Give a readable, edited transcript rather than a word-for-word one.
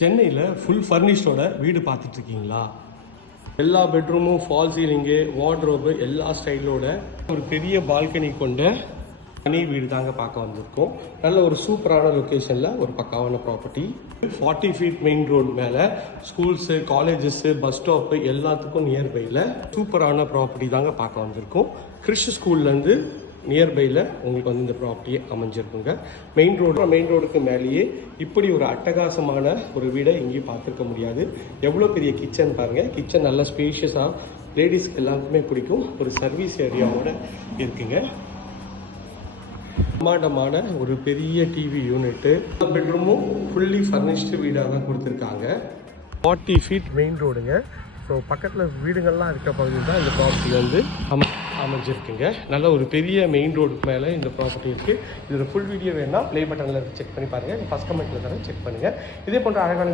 சென்னையில் ஃபுல் ஃபர்னிஷ்டோட வீடு பார்த்துட்ருக்கீங்களா? எல்லா பெட்ரூமும் ஃபால் சீலிங்கு, வார்ட்ரோபு எல்லா ஸ்டைலோட ஒரு பெரிய பால்கனி கொண்ட தனி வீடு தாங்க பார்க்க வந்திருக்கோம். நல்ல ஒரு சூப்பரான லொக்கேஷனில் ஒரு பக்காவான ப்ராப்பர்ட்டி. 40 ஃபீட் மெயின் ரோடு மேலே ஸ்கூல்ஸு, காலேஜஸ்ஸு, பஸ் ஸ்டாப்பு எல்லாத்துக்கும் நியர்பையில் சூப்பரான ப்ராப்பர்ட்டி தாங்க பார்க்க வந்திருக்கோம். கிறிஷ் ஸ்கூல்லேருந்து நியர்பையில் உங்களுக்கு வந்து இந்த ப்ராப்பர்ட்டியே அமைஞ்சிருக்குங்க. மெயின் ரோடுக்கு மேலேயே இப்படி ஒரு அட்டகாசமான ஒரு வீடை எங்கேயும் பார்த்துருக்க முடியாது. எவ்வளோ பெரிய கிச்சன் பாருங்கள். கிச்சன் நல்ல ஸ்பேஷியஸாக லேடிஸ்க்கு எல்லாருக்குமே பிடிக்கும். ஒரு சர்வீஸ் ஏரியாவோட இருக்குங்க. பிரம்மாண்டமான ஒரு பெரிய டிவி யூனிட்டு, பெட்ரூமும் ஃபுல்லி ஃபர்னிஷ்டு வீடாக தான் கொடுத்துருக்காங்க. 40 ஃபீட் மெயின் ரோடுங்க. ஸோ பக்கத்தில் வீடுகள்லாம் இருக்க பகுதியில் தான் இந்த ப்ராப்பர்ட்டி வந்து அமைஞ்சிருக்குங்க. நல்ல ஒரு பெரிய மெயின் ரோடுக்கு மேலே இந்த ப்ராப்பர்ட்டி இருக்குது. இதில் ஃபுல் வீடியோ வேணால் ப்ளே பட்டனில் செக் பண்ணி பாருங்கள். ஃபஸ்ட் கமெண்ட்டில் தரேன், செக் பண்ணுங்கள். இதே போன்ற அழகான